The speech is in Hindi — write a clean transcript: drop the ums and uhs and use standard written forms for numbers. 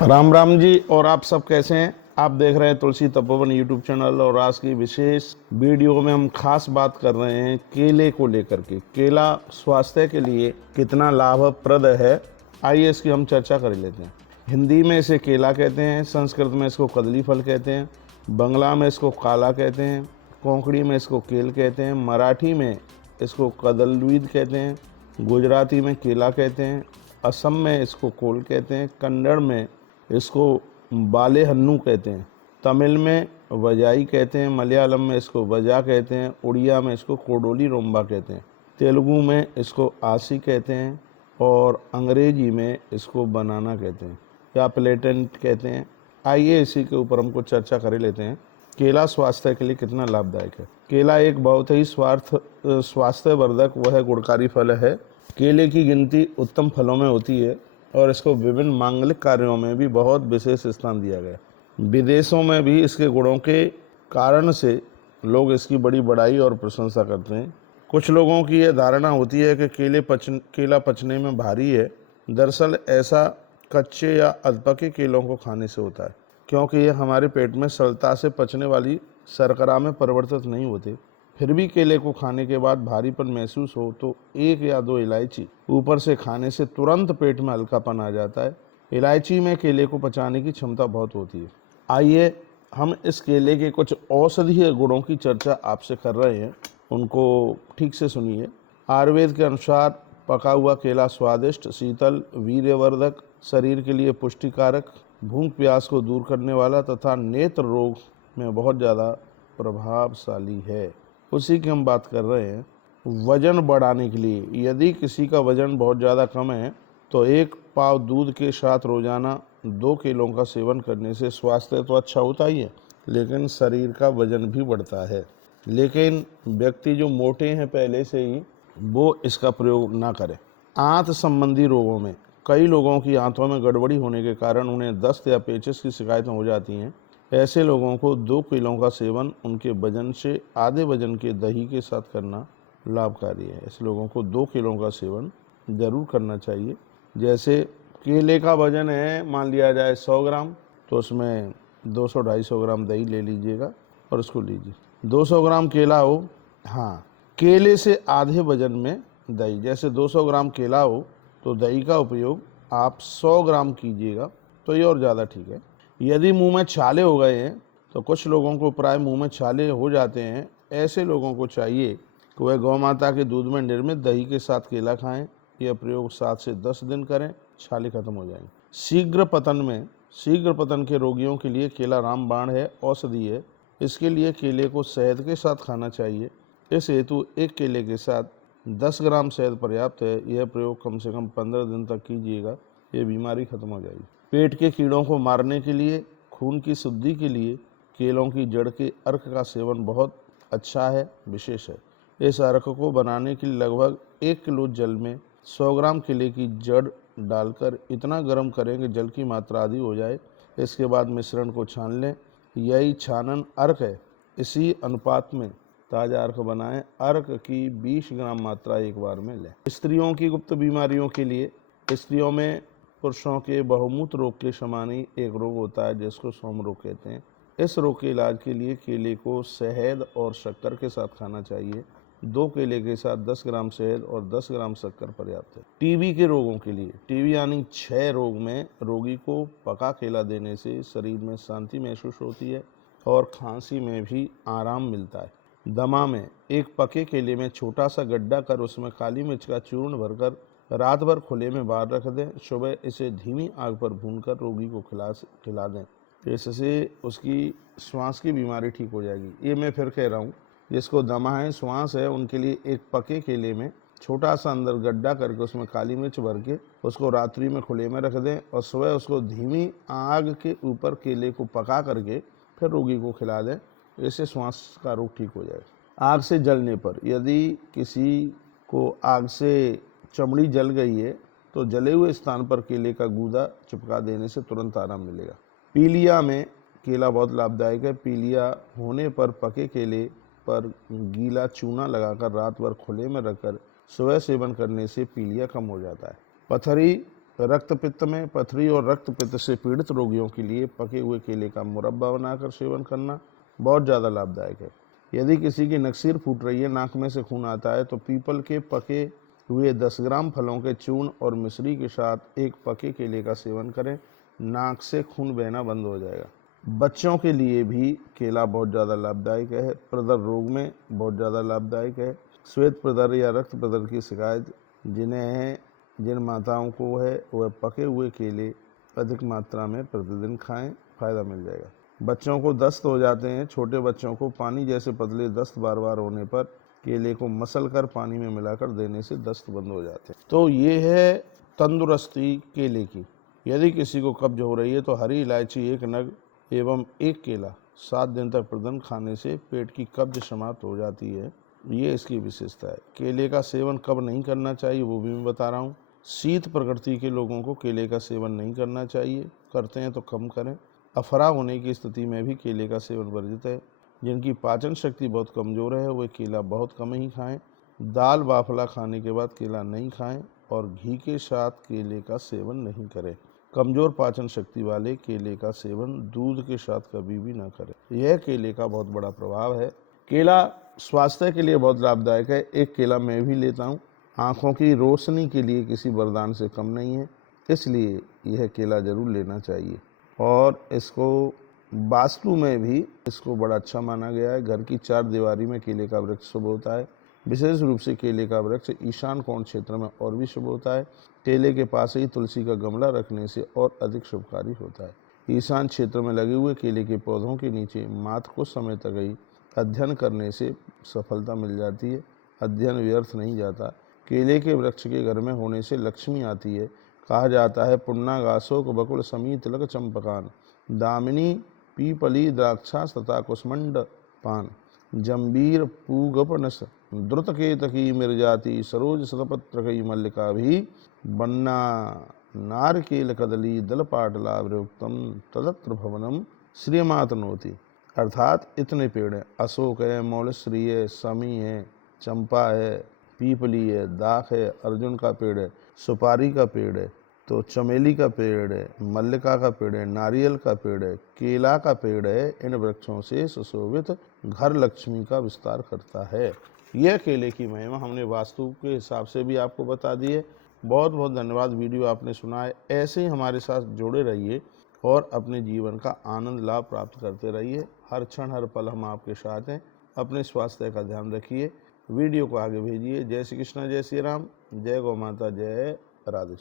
राम राम जी। और आप सब कैसे हैं? आप देख रहे हैं तुलसी तपोवन यूट्यूब चैनल और आज की विशेष वीडियो में हम खास बात कर रहे हैं केले को लेकर के। केला स्वास्थ्य के लिए कितना लाभप्रद है, आइए इसकी हम चर्चा कर लेते हैं। हिंदी में इसे केला कहते हैं, संस्कृत में इसको कदली फल कहते हैं, बंगला में इसको काला कहते हैं, कोंकणी में इसको केल कहते हैं, मराठी में इसको कदलवीद कहते हैं, गुजराती में केला कहते हैं, असम में इसको कोल कहते हैं, कन्नड़ में इसको बालेहन्नू कहते हैं, तमिल में वजाई कहते हैं, मलयालम में इसको वजा कहते हैं, उड़िया में इसको कोडोली रोम्बा कहते हैं, तेलुगु में इसको आसी कहते हैं और अंग्रेजी में इसको बनाना कहते हैं या प्लेटेंट कहते हैं। आइए इसी के ऊपर हमको चर्चा कर लेते हैं। केला स्वास्थ्य के लिए कितना लाभदायक है। केला एक बहुत ही स्वास्थ्यवर्धक वह गुणकारी फल है। केले की गिनती उत्तम फलों में होती है और इसको विभिन्न मांगलिक कार्यों में भी बहुत विशेष स्थान दिया गया। विदेशों में भी इसके गुणों के कारण से लोग इसकी बड़ी बड़ाई और प्रशंसा करते हैं। कुछ लोगों की यह धारणा होती है कि केला पचने में भारी है। दरअसल ऐसा कच्चे या अधपके केलों को खाने से होता है, क्योंकि यह हमारे पेट में सरलता से पचने वाली शर्करा में परिवर्तित नहीं होते। फिर भी केले को खाने के बाद भारीपन महसूस हो तो 1 या 2 इलायची ऊपर से खाने से तुरंत पेट में हल्कापन आ जाता है। इलायची में केले को पचाने की क्षमता बहुत होती है। आइए हम इस केले के कुछ औषधीय गुणों की चर्चा आपसे कर रहे हैं, उनको ठीक से सुनिए। आयुर्वेद के अनुसार पका हुआ केला स्वादिष्ट, शीतल, वीर्यवर्धक, शरीर के लिए पुष्टिकारक, भूख प्यास को दूर करने वाला तथा नेत्र रोग में बहुत ज़्यादा प्रभावशाली है। उसी की हम बात कर रहे हैं। वजन बढ़ाने के लिए, यदि किसी का वजन बहुत ज़्यादा कम है तो 1 पाव दूध के साथ रोज़ाना 2 केलों का सेवन करने से स्वास्थ्य तो अच्छा होता ही है, लेकिन शरीर का वजन भी बढ़ता है। लेकिन व्यक्ति जो मोटे हैं पहले से ही, वो इसका प्रयोग ना करें। आंत संबंधी रोगों में कई लोगों की आंतों में गड़बड़ी होने के कारण उन्हें दस्त या पेचिश की शिकायतें हो जाती हैं। ऐसे लोगों को 2 किलों का सेवन उनके वजन से आधे वजन के दही के साथ करना लाभकारी है। ऐसे लोगों को 2 किलों का सेवन ज़रूर करना चाहिए। जैसे केले का वजन है, मान लिया जाए 100 ग्राम, तो उसमें 200-250 ग्राम दही ले लीजिएगा और उसको लीजिए। 200 ग्राम केला हो, हाँ, केले से आधे वजन में दही। जैसे 200 ग्राम केला हो तो दही का उपयोग आप 100 ग्राम कीजिएगा तो ये और ज़्यादा ठीक है। यदि मुंह में छाले हो गए हैं, तो कुछ लोगों को प्राय मुंह में छाले हो जाते हैं, ऐसे लोगों को चाहिए कि वह गौ माता के दूध में निर्मित दही के साथ केला खाएं। यह प्रयोग 7 से 10 दिन करें, छाले खत्म हो जाएंगे। शीघ्र पतन के रोगियों के लिए केला रामबाण है, औषधि है। इसके लिए केले को शहद के साथ खाना चाहिए। इस हेतु 1 केले के साथ 10 ग्राम शहद पर्याप्त है। यह प्रयोग कम से कम 15 दिन तक कीजिएगा, ये बीमारी खत्म हो जाएगी। पेट के कीड़ों को मारने के लिए, खून की शुद्धि के लिए केलों की जड़ के अर्क का सेवन बहुत अच्छा है, विशेष है। इस अर्क को बनाने के लिए लगभग 1 किलो जल में 100 ग्राम केले की जड़ डालकर इतना गर्म करें कि जल की मात्रा आधी हो जाए। इसके बाद मिश्रण को छान लें। यही छानन अर्क है। इसी अनुपात में ताज़ा अर्क बनाएं। अर्क की 20 ग्राम मात्रा एक बार में लें। स्त्रियों की गुप्त बीमारियों के लिए, स्त्रियों में पुरुषों के बहुमूत्र रोग के समान ही एक रोग होता है जिसको सोम रोग कहते हैं। इस रोग के इलाज के लिए केले को शहद और शक्कर के साथ खाना चाहिए। 2 केले के साथ 10 ग्राम शहद और 10 ग्राम शक्कर पर्याप्त है। टीबी के रोगों के लिए, टीबी यानी क्षय रोग में रोगी को पका केला देने से शरीर में शांति महसूस होती है और खांसी में भी आराम मिलता है। दमा में एक पके केले में छोटा सा गड्ढा कर उसमें काली मिर्च का चूर्ण भरकर रात भर खुले में बाहर रख दें। सुबह इसे धीमी आग पर भूनकर रोगी को खिला दें। इससे उसकी श्वास की बीमारी ठीक हो जाएगी। ये मैं फिर कह रहा हूँ, जिसको दमा है, श्वास है, उनके लिए एक पके केले में छोटा सा अंदर गड्ढा करके उसमें काली मिर्च भर के उसको रात्रि में खुले में रख दें और सुबह उसको धीमी आग के ऊपर केले को पका करके फिर रोगी को खिला दें। इससे श्वास का रोग ठीक हो जाएगा। आग से जलने पर, यदि किसी को आग से चमड़ी जल गई है तो जले हुए स्थान पर केले का गूदा चिपका देने से तुरंत आराम मिलेगा। पीलिया में केला बहुत लाभदायक है। पीलिया होने पर पके केले पर गीला चूना लगाकर रात भर खुले में रखकर सुबह सेवन करने से पीलिया कम हो जाता है। पथरी रक्त पित्त में पथरी और रक्त पित्त से पीड़ित रोगियों के लिए पके हुए केले का मुरब्बा बनाकर सेवन करना बहुत ज़्यादा लाभदायक है। यदि किसी की नकसीर फूट रही है, नाक में से खून आता है, तो पीपल के पके हुए 10 ग्राम फलों के चूर्ण और मिश्री के साथ एक पके केले का सेवन करें, नाक से खून बहना बंद हो जाएगा। बच्चों के लिए भी केला बहुत ज़्यादा लाभदायक है। प्रदर रोग में बहुत ज़्यादा लाभदायक है। श्वेत प्रदर या रक्त प्रदर की शिकायत जिन माताओं को है, वह पके हुए केले अधिक मात्रा में प्रतिदिन खाएं, फायदा मिल जाएगा। बच्चों को दस्त हो जाते हैं। छोटे बच्चों को पानी जैसे पतले दस्त बार बार होने पर केले को मसल कर पानी में मिलाकर देने से दस्त बंद हो जाते हैं। तो ये है तंदुरुस्ती केले की। यदि किसी को कब्ज हो रही है तो हरी इलायची 1 नग एवं 1 केला 7 दिन तक प्रतिदिन खाने से पेट की कब्ज समाप्त हो जाती है। ये इसकी विशेषता है। केले का सेवन कब नहीं करना चाहिए वो भी मैं बता रहा हूँ। शीत प्रकृति के लोगों को केले का सेवन नहीं करना चाहिए, करते हैं तो कम करें। अफरा होने की स्थिति में भी केले का सेवन वर्जित है। जिनकी पाचन शक्ति बहुत कमज़ोर है वे केला बहुत कम ही खाएं। दाल बाफला खाने के बाद केला नहीं खाएं और घी के साथ केले का सेवन नहीं करें। कमज़ोर पाचन शक्ति वाले केले का सेवन दूध के साथ कभी भी ना करें। यह केले का बहुत बड़ा प्रभाव है। केला स्वास्थ्य के लिए बहुत लाभदायक है। 1 केला मैं भी लेता हूँ। आँखों की रोशनी के लिए किसी वरदान से कम नहीं है, इसलिए यह केला जरूर लेना चाहिए। और इसको वास्तु में भी इसको बड़ा अच्छा माना गया है। घर की 4 दीवारी में केले का वृक्ष शुभ होता है। विशेष रूप से केले का वृक्ष ईशान कोण क्षेत्र में और भी शुभ होता है। केले के पास ही तुलसी का गमला रखने से और अधिक शुभकारी होता है। ईशान क्षेत्र में लगे हुए केले के पौधों के नीचे मात कुछ समय तक ही अध्ययन करने से सफलता मिल जाती है। अध्ययन व्यर्थ नहीं जाता। केले के वृक्ष के घर में होने से लक्ष्मी आती है। कहा जाता है पुण्यगासोक बकुल समी तिलक चंपकान दामिनी पीपली द्राक्षा तथा कुष्मंड पान जंबीर पूगपनस द्रुत केतकी मिर्जाति सरोज शतपत्रकई मल्लिका भी बन्ना नारकेल कदली दल पाटलावृक्तम तदत्र भवनम श्रीमातनोति। अर्थात इतने पेड़ हैं। अशोक है, मौलश्री है, समी है, चंपा है, पीपली है, दाख है, अर्जुन का पेड़ है, सुपारी का पेड़ है, तो चमेली का पेड़ है, मल्लिका का पेड़ है, नारियल का पेड़ है, केला का पेड़ है। इन वृक्षों से सुशोभित घर लक्ष्मी का विस्तार करता है। यह केले की महिमा हमने वास्तु के हिसाब से भी आपको बता दी है। बहुत बहुत धन्यवाद। वीडियो आपने सुना है, ऐसे ही हमारे साथ जुड़े रहिए और अपने जीवन का आनंद लाभ प्राप्त करते रहिए। हर क्षण हर पल हम आपके साथ हैं। अपने स्वास्थ्य का ध्यान रखिए। वीडियो को आगे भेजिए। जय श्री कृष्ण, जय श्री राम, जय गौ माता, जय राधे।